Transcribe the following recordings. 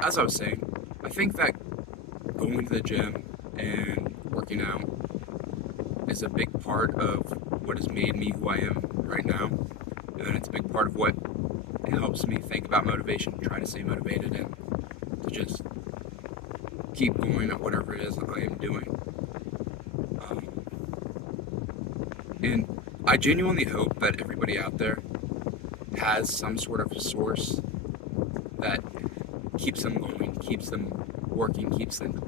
As I was saying, I think that going to the gym and working out is a big part of what has made me who I am right now. And it's a big part of what helps me think about motivation, try to stay motivated, and to just keep going at whatever it is that I am doing. Um, and I genuinely hope that everybody out there has some sort of source that keeps them going, keeps them working, keeps them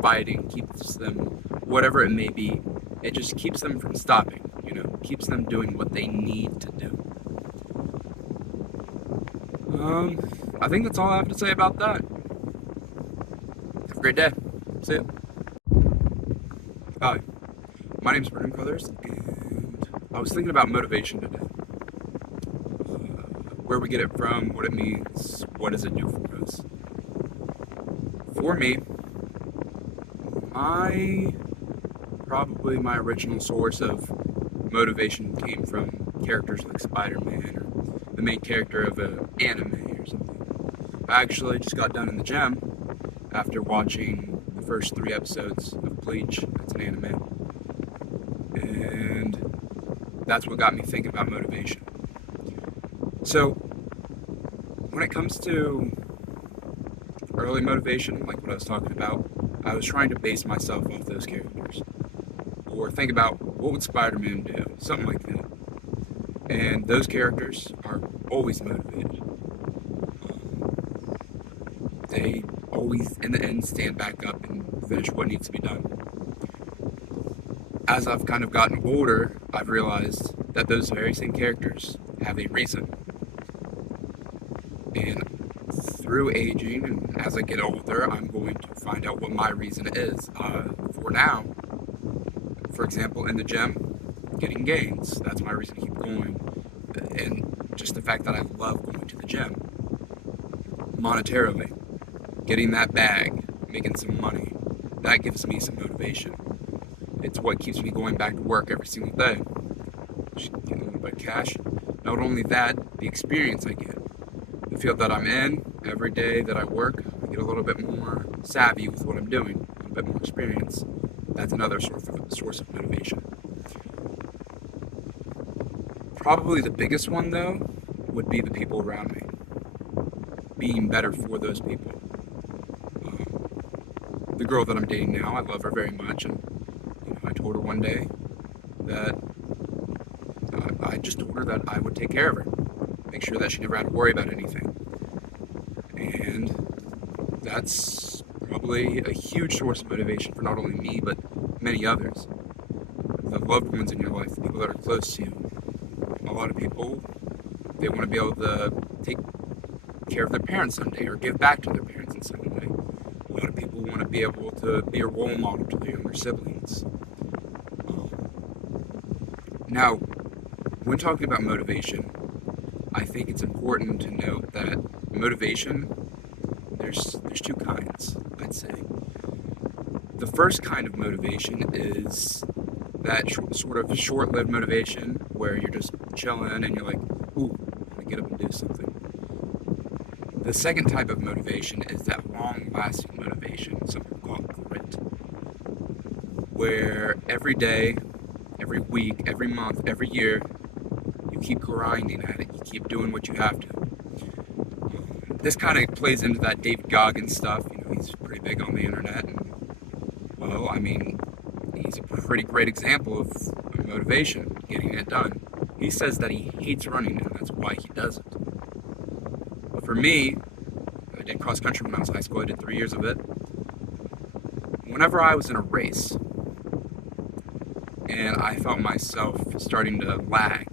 fighting, keeps them whatever it may be. It just keeps them from stopping, keeps them doing what they need to do. I think that's all I have to say about that. Have a great day. See ya. Hi, my name is Brendan Crothers, and I was thinking about motivation today. Where we get it from, what it means, what does it do for us. For me, probably my original source of motivation came from characters like Spider-Man or the main character of an anime or something. I actually just got done in the gym after watching the first 3 episodes of Bleach. That's an anime. And that's what got me thinking about motivation. So, when it comes to early motivation, like what I was talking about, I was trying to base myself off those characters. Or think about, what would Spider-Man do? Something like that. And those characters are always motivated. They always, in the end, stand back up and finish what needs to be done. As I've kind of gotten older, I've realized that those very same characters have a reason. And through aging, and as I get older, I'm going to find out what my reason is. For now, for example, in the gym, getting gains. That's my reason to keep going. And just the fact that I love going to the gym. Monetarily, getting that bag, making some money, that gives me some motivation. It's what keeps me going back to work every single day. Just getting a little bit of cash. Not only that, the experience I get. The field that I'm in, every day that I work, I get a little bit more savvy with what I'm doing, a little bit more experience. That's another source of motivation. Probably the biggest one, though, would be the people around me. Being better for those people. The girl that I'm dating now, I love her very much, and I told her one day that I just told her that I would take care of her, make sure that she never had to worry about anything. And that's probably a huge source of motivation for not only me, but many others. The loved ones in your life, the people that are close to you. A lot of people, they want to be able to take care of their parents someday or give back to their parents in some way. A lot of people want to be able to be a role model to their younger siblings. Now, when talking about motivation, I think it's important to note that motivation, there's 2 kinds, I'd say. The first kind of motivation is that sort of short-lived motivation where you're just chilling and you're like, ooh, I want to get up and do something. The second type of motivation is that long-lasting motivation, some people call it grit, where every day, every week, every month, every year, you keep grinding at it, you keep doing what you have to. This kind of plays into that David Goggins stuff. He's pretty big on the internet, and well, he's a pretty great example of motivation, getting it done. He says that he hates running, and that's why he does it. But for me, I did cross country when I was in high school. I did 3 years of it. Whenever I was in a race, and I felt myself starting to lag,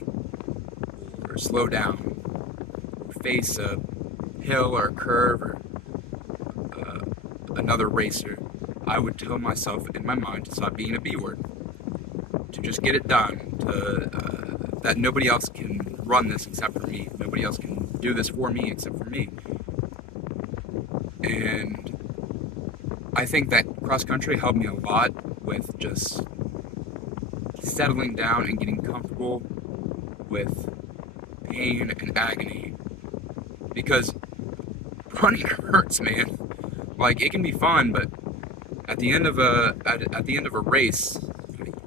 or slow down, or face a hill or a curve, or another racer, I would tell myself in my mind to stop being a B-word, to just get it done, that nobody else can run this except for me, nobody else can do this for me except for me. And I think that cross country helped me a lot with just settling down and getting comfortable with pain and agony, because running hurts, man. Like, it can be fun, but at the end of a race,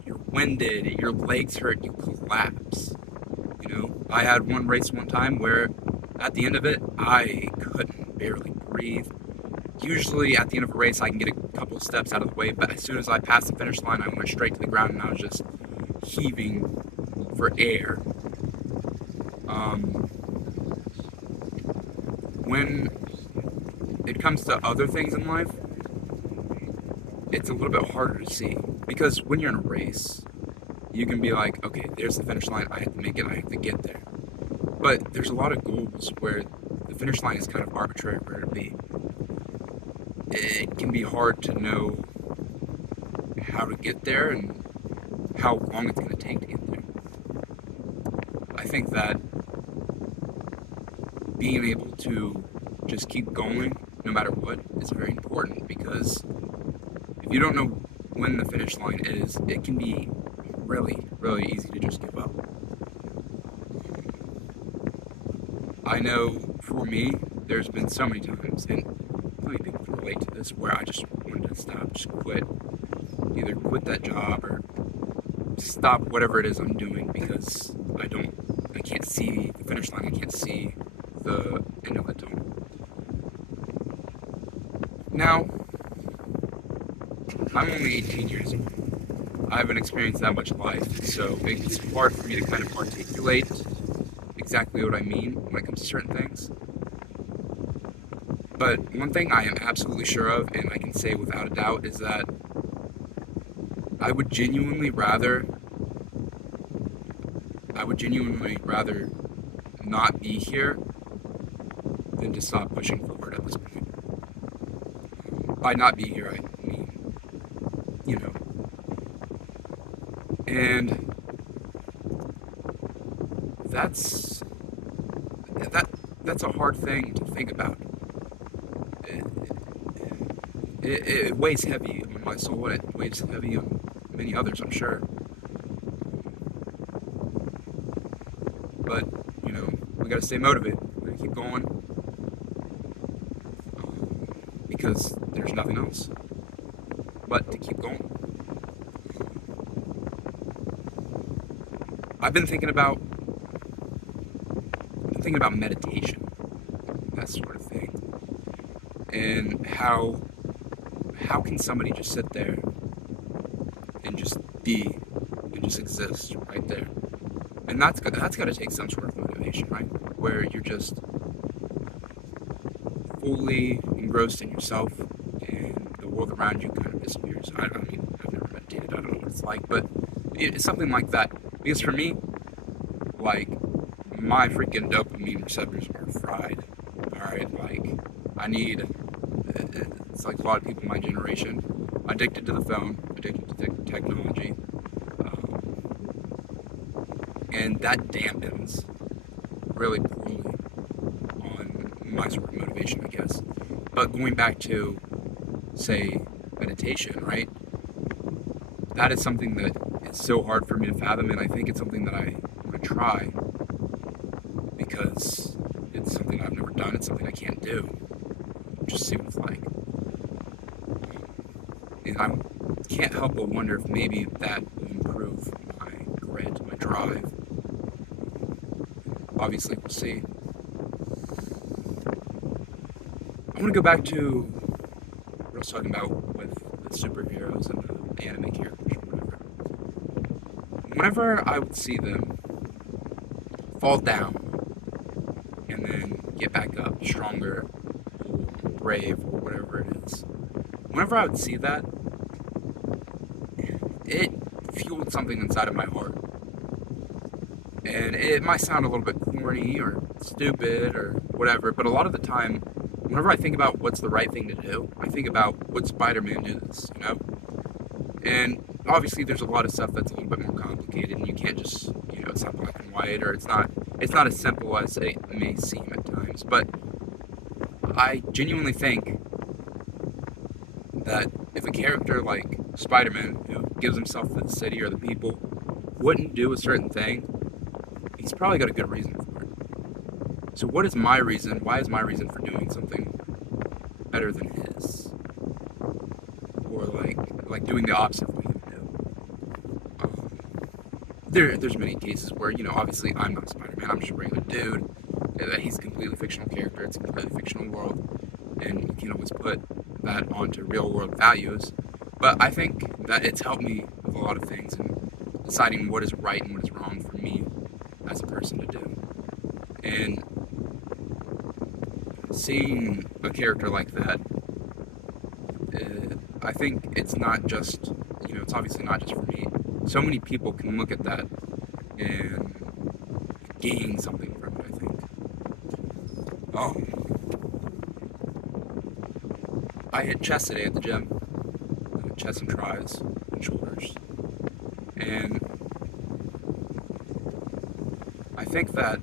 you're winded, your legs hurt, you collapse. You know, I had one race one time where at the end of it, I couldn't barely breathe. Usually at the end of a race, I can get a couple of steps out of the way, but as soon as I passed the finish line, I went straight to the ground and I was just heaving for air. Um, when it comes to other things in life, it's a little bit harder to see because when you're in a race, you can be like, okay, there's the finish line, I have to make it, I have to get there. But there's a lot of goals where the finish line is kind of arbitrary where to be. It can be hard to know how to get there and how long it's going to take to get there. I think that being able to just keep going no matter what is very important because if you don't know when the finish line is, it can be really, really easy to just give up. I know for me, there's been so many times, and plenty of people can relate to this, where I just wanted to stop, just quit. Either quit that job or stop whatever it is I'm doing because I can't see the finish line, I can't see the end of the tunnel. Now, I'm only 18 years old. I haven't experienced that much life, so it's hard for me to kind of articulate exactly what I mean when it comes to certain things. But one thing I am absolutely sure of, and I can say without a doubt, is that I would genuinely rather not be here than to stop pushing forward at this point. By not be here, I mean, you know. And that's a hard thing to think about. It weighs heavy on my soul, and it weighs heavy on many others, I'm sure. But, you know, we gotta stay motivated. We gotta keep going. Because there's nothing else but to keep going. I've been thinking about meditation, that sort of thing. And how can somebody just sit there and just be and just exist right there? And that's got to take some sort of motivation, right? Where you're just fully engrossed in yourself and the world around you kind of disappears. I mean, I've never meditated, I don't know what it's like, but it's something like that. Because for me, like, my freaking dopamine receptors are fried. Alright, like, it's like a lot of people in my generation, addicted to the phone, addicted to technology. And that dampens really poorly on my sort of motivation, I guess. But going back to, say, meditation, right? That is something that is so hard for me to fathom, and I think it's something that I want to try because it's something I've never done, it's something I can't do. Just see what it's like. And I can't help but wonder if maybe that will improve my grit, my drive. Obviously, we'll see. I want to go back to what I was talking about with the superheroes and the anime characters or whatever. Whenever I would see them fall down and then get back up stronger, or brave, or whatever it is, whenever I would see that, it fueled something inside of my heart. And it might sound a little bit corny or stupid or whatever, but a lot of the time, whenever I think about what's the right thing to do, I think about would Spider-Man do this, you know? And obviously there's a lot of stuff that's a little bit more complicated and you can't just, you know, it's not black and white or it's not as simple as it may seem at times. But I genuinely think that if a character like Spider-Man, you know, gives himself to the city or the people, wouldn't do a certain thing, he's probably got a good reason for it. So what is my reason? Why is my reason for doing something better than his? Or like doing the opposite of what he would do? There's many cases where, obviously I'm not Spider-Man, I'm just a regular dude. That he's a completely fictional character, it's a completely fictional world, and you can always put that onto real world values. But I think that it's helped me with a lot of things in deciding what is right and what is wrong for me as a person to do. And seeing a character like that, I think it's not just, it's obviously not just for me. So many people can look at that and gain something from it, I think. I hit chest today at the gym. Chest and tries and shoulders. And I think that